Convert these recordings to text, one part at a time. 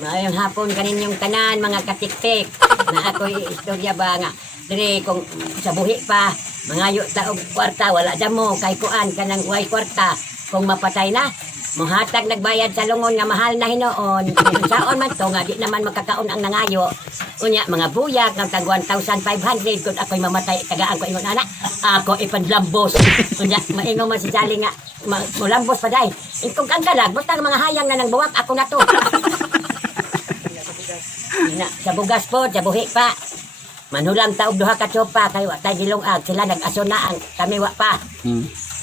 Maayong hapon kaninyong tanan mga katiktik. Na ako'y istorya ba nga. Dire kung sa buhi pa, mangayo taog kwarta, wala damo, kay kuan kanang way kwarta. Kung mapatay na, muhatag nagbayad sa lungon nga mahal na hinoon. Saon man to nga, di naman magkakaon ang nangayo. Unya, mga buyak ng tag 1,500 kung ako'y mamatay, tagaan ko ingon anak. Ako ipanlambos. Unya, maingon man si Jali nga, mulambos pa day. Kung kang kalag, basta mga hayang na nang buwak, ako na to. Sa bugas po, sa buhi pa. Manulang taog duha ka tsopa, kayo tay dilungag, sila nag-aso na ang kami wa pa.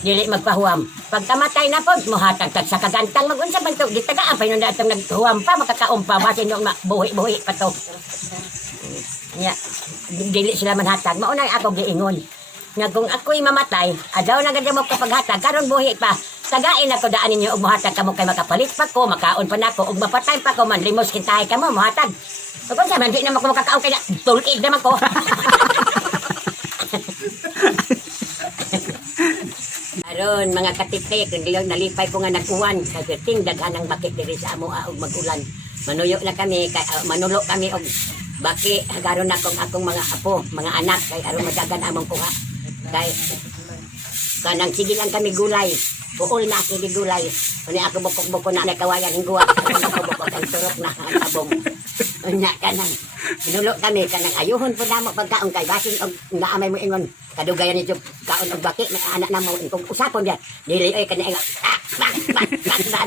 Dili magpahuam. Pagkamatay na po, muhatag tag sa kagantang magunsa man to, di tagaan pa yun na itong naghuam pa, makakaon pa, basin yung buhi-buhi pa to. Yeah. Dili sila manhatag, maunay ako giingon. Nga kung ako'y mamatay, adaw na ganyan mo kapaghatag, karon buhi pa, tagain ako daan ninyo og muhatag kamo kay makapalit pa ko, makaon pa nako og mapatay pa ko man limos kintahay kamo muhatag. Kung sa man di na ako makakaon kay tulid naman ko. Aron mga katiktik, nalipay ko nga nag-uwan kay ting daghan ang bakit diri sa amo og mag-ulan. Manuyo na kami kay manulo kami og baki karon na akong mga apo, mga anak kay aron madagan among kuha. Kay kanang sige lang kami gulay. Buol na sige gulay. Kuni ako bukok-bukok na kawayan ng guwa. Ako bukok ang turok na ang abong. Unya kanang sinulo kami kanang ayuhon po namo pagkaon kay basin og naamay mo ingon kadugayan ni kaon og baki na anak namo kung usapon diyan dili ay kanang bak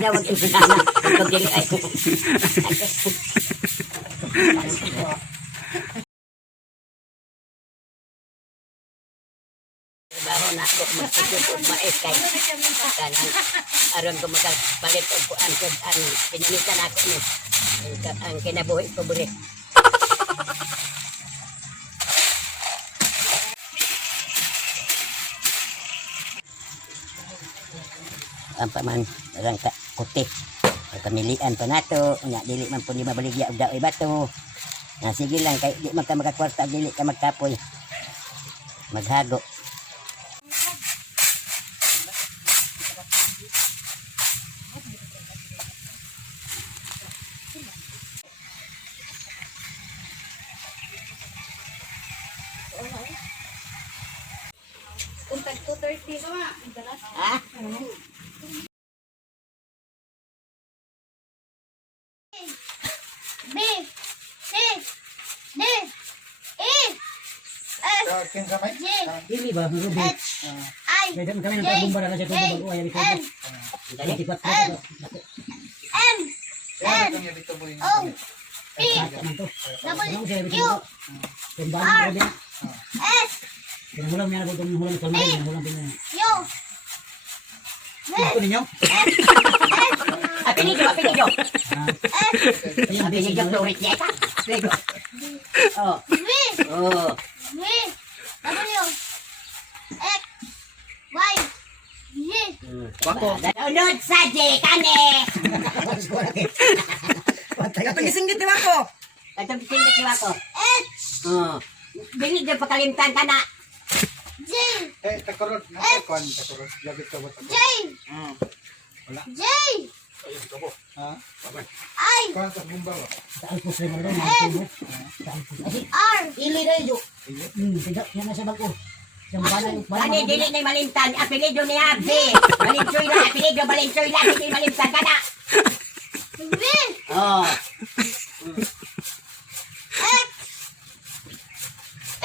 daw ang insana kung dili ay baho na ako magsigod og mais kay kanang aron ko makapalit og kuan ko ang pinanitan ako ni ang kinabuhi ko buri. Ang paman orang ka kuti pamilian pa nato nya dili man pud mabaligya og daoy bato. Na sige lang kay di man ka makakwarta dili ka magkapoy maghago. Untag 2:30 na. Ha? B C D E F King kamay? G Dili ba Ruby? H I Kaya kami J nagkabumba na siya K kung bago ay ito. L Dali tipat L M Kaya N ito niya dito mo yung O P man to. W Q Kumbahan ko din. S Kinamulang niya na itong hulang kalmay, hulang din. U Ito ninyo? Apinigo. Ayun, Apinigo fluorit niya ka. Apinigo. Oh. V Oh. V W X Y Z Wako. Download sa J kani. Katong gising dito ako. Katong gising dito ako. H Oh. Dili din pakalimtan ka na. J Takurot. Takurot. Lagi ka ba J Wala. J Ha? I Kuhan sa bumba ba? Sa alpos rin mo rin. R Ili na yun. Tidak, yan na sa bago. Yung balay. Kani dili na malimtan. Apelido niya B. Malimchoy lang. Apelido malimchoy lang. Dili malimtan ka na. V Oh. X P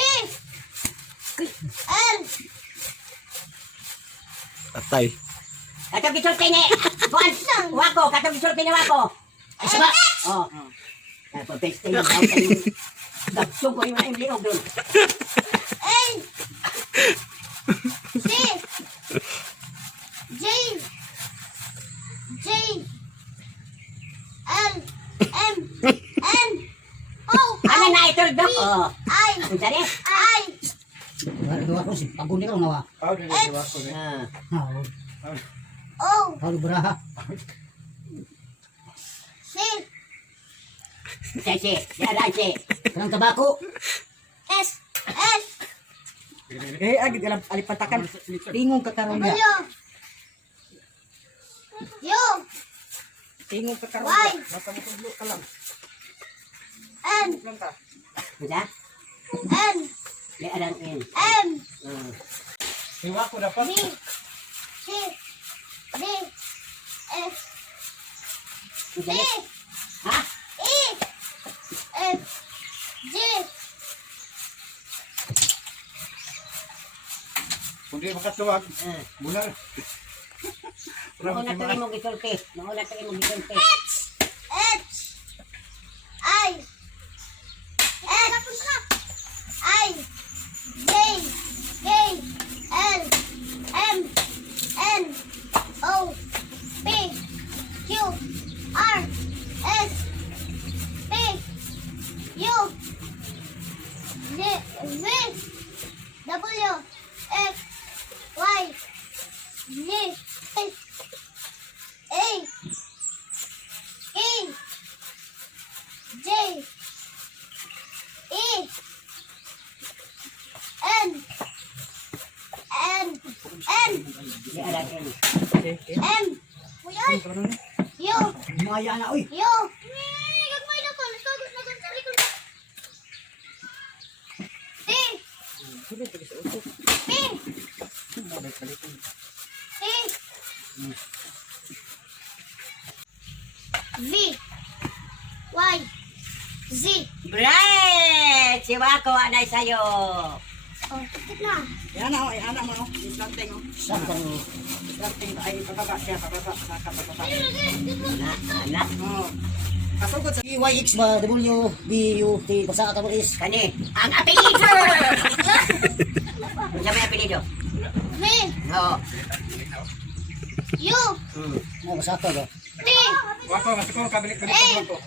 L Atay. Katong gisulti ni. Kuan. Wako. Katong gisulti ni Wako. Ay siya. Oh. Pag-testing na daw kayo. Dagsong ko yung mga liog doon. A C J J L M N O Ano na ito dok? Oh. I Ang sari? I Dua ko si paguni ka ngawa. How did you do ako? Ah. O Halo beraha. C Sesi. Jalan si. Kanang tabako. S S Agad dalam alipatakan. Tingong ka karon W U Tingong ka Y Napangitudlo ka lang. N, Bisa? N, Di adang in. M, Iwa ko dapat. D, C, D, F, G, Ha? E, F, G, Kung di makatuwag, muna. Mauna tuloy mo gisulti. Mauna tuloy mo gisulti. H, I, F, I, J, K, L, M, N, O, P, Q, R, S, T, U, V, W, X, Y, Z, A, E, J, E, N, Di adang in. M, U, Maya na, uy. U, gagmay na ko, nasagot na kung sarili ko na. T, P, T, V, Y, Z. Bright! Si Wako anay sa'yo. Oh, tikit na. Yan na, ay anak mo. Planting, oh. Sandang Planting, ay pababa siya, pababa. Nakapababa. anak. Oh. Kasugod sa YX ba, W, B, U, T, basta ka is. Kani, ang apelido! Kung siya may apelido? V, Oo. U, Oh, basta ka ba? T, Wako, mas ko kabilik-bilik ko to.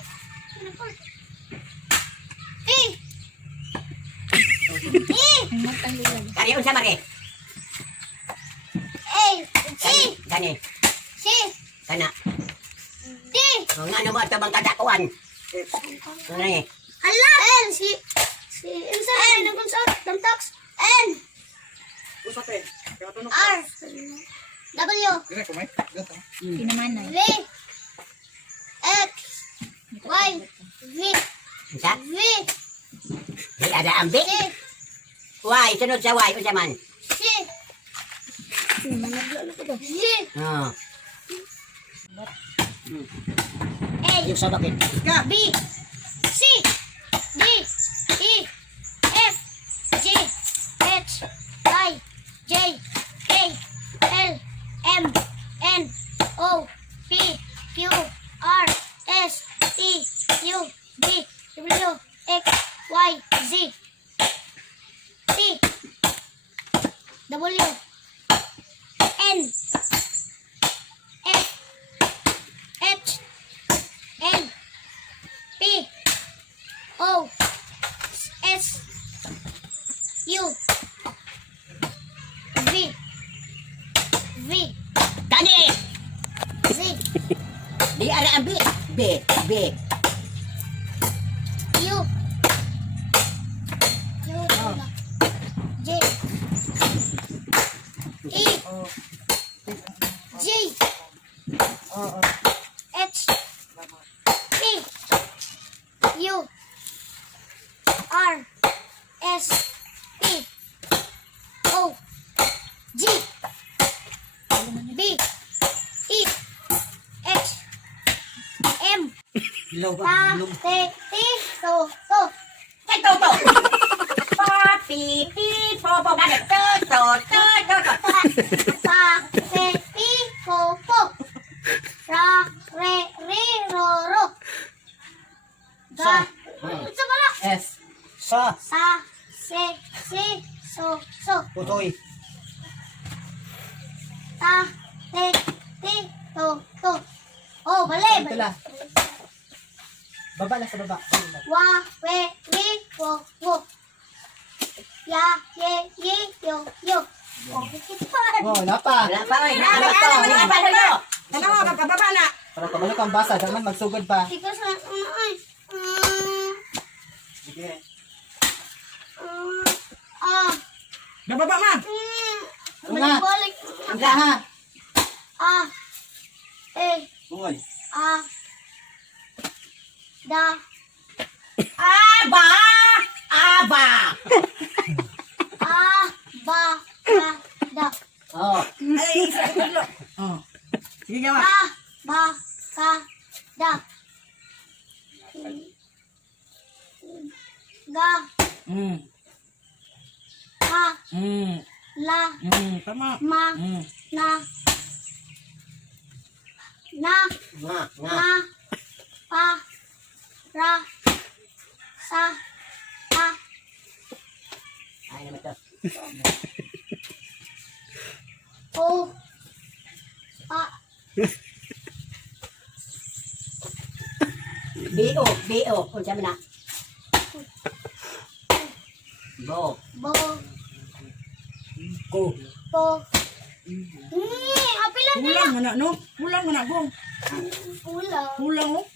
T, E, Kani, unsa mari? A, C, Kani, C, kana. D, Kung ano mo ito bang kadakuan? Ano eh? ala, N, C, N, ang konsort, damtox, N, Usapin. Kaya tunok. R, W, Dire ko may. Dito. V, X, Y, V, Unsa? V, Di ada ambik? C, Why? Sunod sa why? Unsa man? C, Z, Oo. A, Yung sa bakit. B, C, D, E, F, G, H, I, J, K, L, M, N, O, P, Q, R, S, T, U, V, W, X, Y, Z, T, W, N, F, H, N, P, O, S, U, V, V, Kani! Z, Di ada ambik? B. U, J, E, G, Oo. H, P, U, R, S, T, O, G, B, E, H, M, Ilaw ba? Ta, Ilong. Te, Ti, To, To, Kay Toto! Papi, pi, popo, ganit. Toto. Ta, Te, Ti, Po, Po, Ra, Re, Ri, Ro, Ro, Ga, ito pala, S. Sa. Sa, Se, Si, So, So, Putoy. Ta, Te, Ti, To, To, Oh, bali, Ito bali. lang. Baba na sa baba. Wa, we, wi, wo, wo. Ya, ye, ye, yo, yo. Oh, kita pa. Oh, wala pa. Wala pa, oy. Ano to? Ano pa na? Ano mo, kapababa na. Para pabalik ang basa, daman magsugod pa. Ikaw sa, ay. Sige. Ah, Bababa ma. Nga. balik. Hangga ha. Ah, eh, Bungol. ah, da, ah, ba? Ba, ka, da. Oh. Ay, isa ko tulo. Oh. Sige gawa. Ba, ka, da. Ga, Mm. ha, Mm. la, Tama. ma, Mm. na. Na, Nga. na, pa, ra, sa, ta. Ay naman to. O, pa, B.O. Unsa man na? Bo. bo, Ko. po. Apilan na Kulang man na, no? Kulang man na, bong. Ulam. Kulang, oh.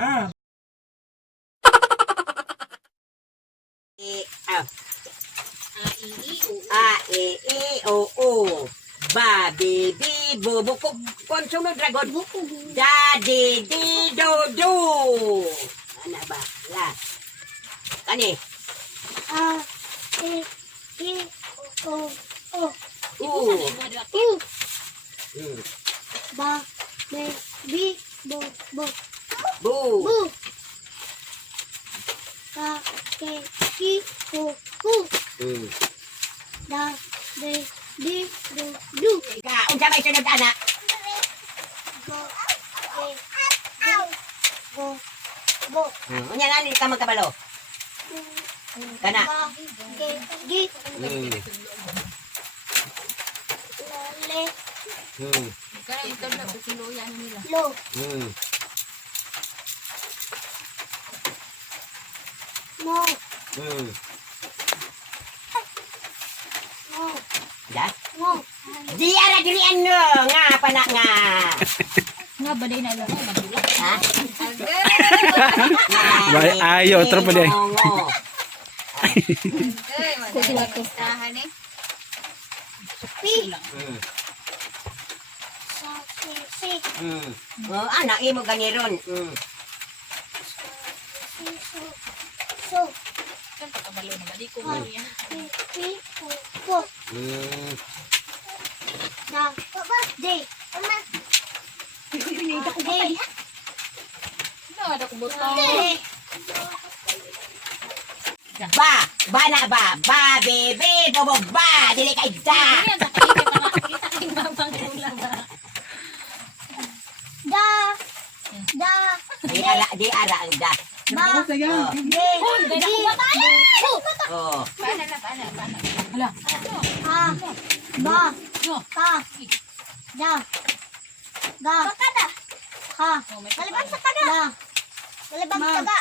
Ah. A, E, O, O. Ba, bi, bi, bo, bo, ko. Kon sunod dragon. Da, di, do, do. Ano ba? La. Kani? A, E, I, O, O. U. U, ba, be, bi, bo, bo. Bu. Bu. Ka, ke, ki, ko, ku. Da, de, di, do, du. Ika, unsa may sunod anak? Go, de, du, go, bo. Unya nga ka magkabalo. Kana. Ba, ge, gi, le, lo. Mo, mo, Da? mo. Di ara diri ano nga pana nga. Nga ba din na lang? Ha? Bay ayo terus pa di. Pi. Sa, si, Oh, anak imo ganiron. si, so. Pi, pi, ko, ko. Da, de. De. De. Ba na ba, bebe, bobo ba, dili kay da. Da. Da. Di ara ang da. Ba. De. Di. Su. Oh. Ha. Ba. Ka. Da. Ga. Kada. Ha. Lalibag sa kada. Da. Lalibag sa kada.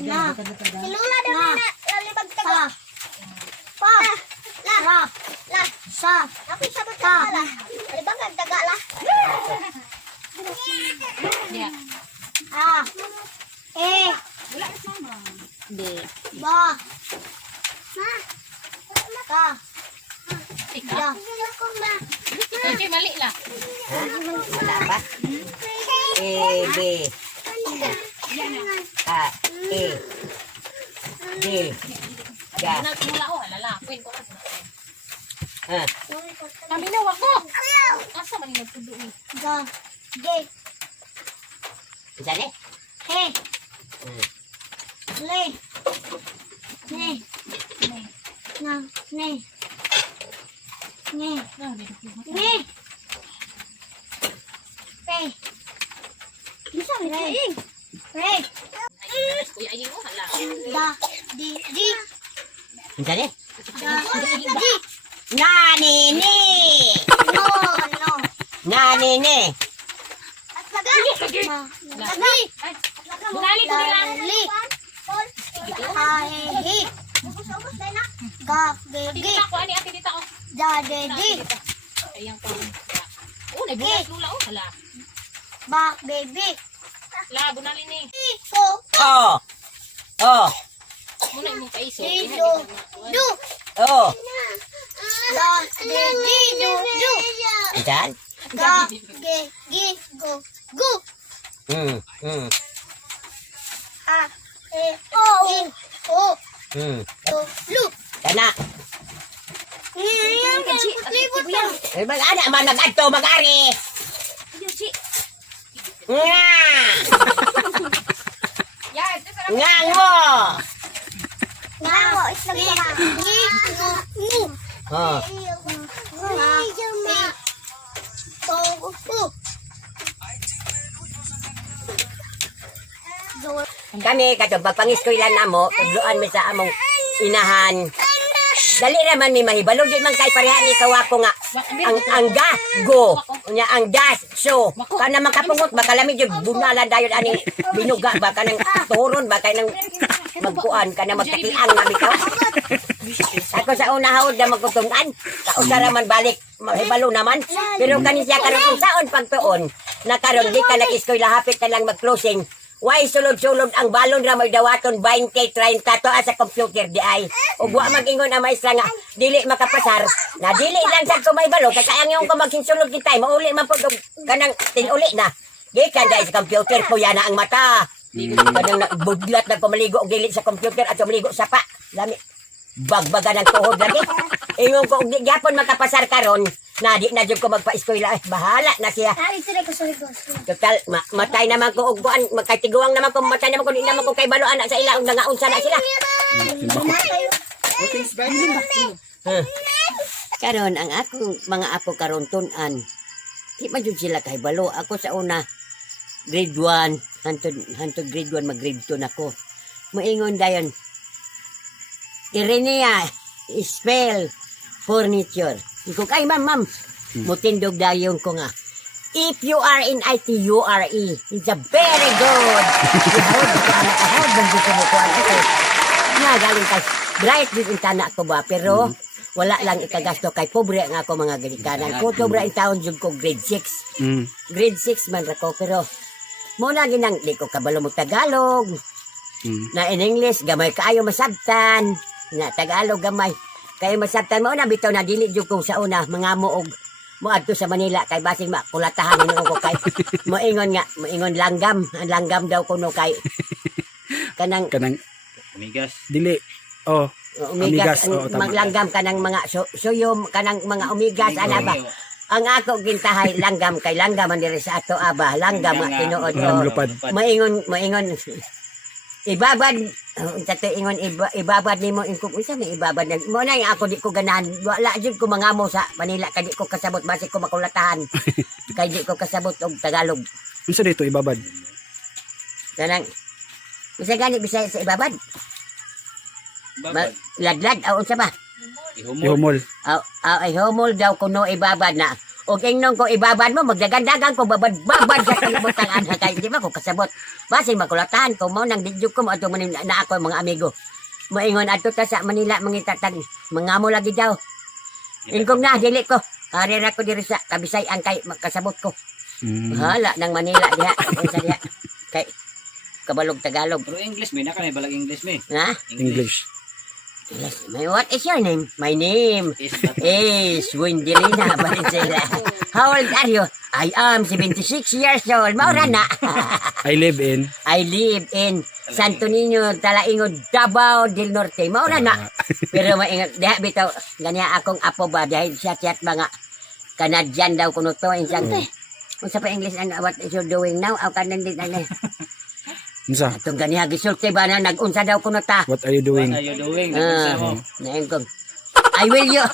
Na. Silula daw na lalibag sa kada. Pa. La. Ra. La. Sa. Ako sabot ka la. Lalibag ang daga la. A. E. Ba. Ma. Ka. Da. Mali lah. Wala ba? E, B, A, E, D, Ga. Mula ko, lalapin ko. Ha. Kami na wako. Asa man nagtudo ni? Ga. Ge. Isa ni? He. Le. Ne. Na. Ne. Ne. Ne. Pe. Bisa re. Re. Kuya aying ko hala. Da. Di. Di. Isa ni? Da. Di. Nani ni? No. No. Nani ni? Atlaga. Ma. Atlaga. Bunali ko nila. Li. Ha. He. He. Ga. Ge. Ge. Dita ko ani ate dita ko. Da. De. Di. Ayang ko. Oh, nagbulas lula oh hala. Ba. Baby. La bunali ni. So. Oh. Oh. Muna imong kaiso. Di. Do. Do. Oh. Da. De. Di. Do. Do. Isan? Ga. Ge. Gi. Go. Go. Hmm. Hmm. Ha. E. O. I. O. Look. Kana. Ngayon, libot na. Eh, mag-ana man nag-adto mag-ari. Nga! Yan, ito sa Nga mo! Nango, isang sama. Ngu. Oh. Kami, katong pagpangiskwela na mo, tugluan mo sa among inahan. Dali naman ni mahibalo, di man kay pareha ni kawako nga. Ang ga, go. Unya, ang gas, so. Kana makapungot, baka lamig yung bunala dayon ani binuga, baka nang turon, baka nang magkuan, kana magtakiang na bitaw. Ako sa una haod na magkutungan, kausara man balik, mahibalo naman. Pero kani siya karon kung saon pagtuon, na karon di ka nag-eskwela, hapit na lang mag-closing. Why sulod-sulod ang balon ra may dawaton 20, 30 to sa computer di ay. Ug wa mag-ingon ang maestra nga dili makapasar. Na dili lang sad ko may balo kay kaangyon ko maghinsulod kitay mauli man pud og kanang tinuli na. Gikan dai sa computer ko yana ang mata. Kanang budlat na ko maligo og dili sa computer at maligo sa pa. Lami bagbaga ng tuhod lagi. Ingon ko og di gyapon makapasar karon. Na di na jud ko magpa-eskwela bahala na siya. Total, matay naman ko og kuan, magkatiguang naman ko, matay naman ko, di naman ko kay balo anak sa ila, og nangaunsa na sila. Karon ang akong mga apo karon tun-an, di man jud sila kay balo. Ako sa una, grade 1, hantod grade 1, mag-grade 2 na ko. Moingon dayon, Irenea, spell, furniture. Iko kay ma'am, mutindog dayon ko nga. If you are in IT, you are E. It's a very good. How ko mo kuan ito. Nga galing kay bright din intana ko ba pero wala lang ikagasto kay pobre nga ako mga galikanan. Ko sobra in taon jud ko grade 6. Grade 6 man ra ko pero mo na ginang di ko kabalo mo Tagalog. Na in English gamay kaayo masabtan. Na Tagalog gamay. Kaya masabtan mo na bitaw na dili jud ko sa una mga muog mo adto sa Manila kay basing makulatahan ni ko kay moingon langgam, ang langgam daw kuno kay kanang Amigas. Dili. Oh. umigas, tama. maglanggam kanang mga suyom kanang mga umigas ana ba. Ang ako gintahay langgam kay langgam man diri sa ato aba, langgam nga tinuod. Lupad. Moingon ibabad tato ingon ibabad nimo ingkog unsa may ibabad na mo na yung ako di ko ganahan wala jud ko mangamo sa Manila kay di ko kasabot base ko makulatahan kay di ko kasabot og Tagalog Unsa dito ibabad? kanang bisa gani bisaya sa ibabad ladlad aw unsa ba Ihumol. ay homol daw kuno ibabad na og ingnon ko ibabad mo magdagan-dagan ko babad sa kalibutan ana kay di ba ko kasabot base makulatahan ko mo nang didyog ko mo ato man na ako mga amigo moingon adto ta sa Manila mangitatag mangamo lagi daw ingkog na dili ko ari ra ko diri sa Kabisayan kay makasabot ko hala nang Manila diha unsa diha kay kabalog Tagalog Pero English may naka may balag English may. ha English. yes what is your name my name is Wendelina Valenzuela. How old are you? I am 76 years old. Maura na. I live in. I live in Santo Niño, Talaingod, Davao del Norte. Maura na. Pero maingat, diha bitaw, ganyan akong apo ba, dahil siya mga Canadian daw kuno to. Insang, kung sa pa English, what is you doing now? Aw kanan din, Unsa? itong ganyan, gisulti ba na, nag-unsa daw kuno ta. What are you doing? What are you doing? Nain kong, I will you.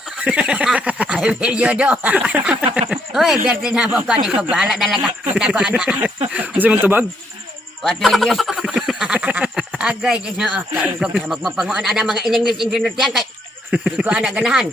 I will you do. Uy, berti na po ko, ni kong bahala talaga. Kita ko anak. Unsa man tubag? What will you? Agay, no. Kain ko, magmapanguan ana mga in English engineer tiyan kay. Di ko anak ganahan.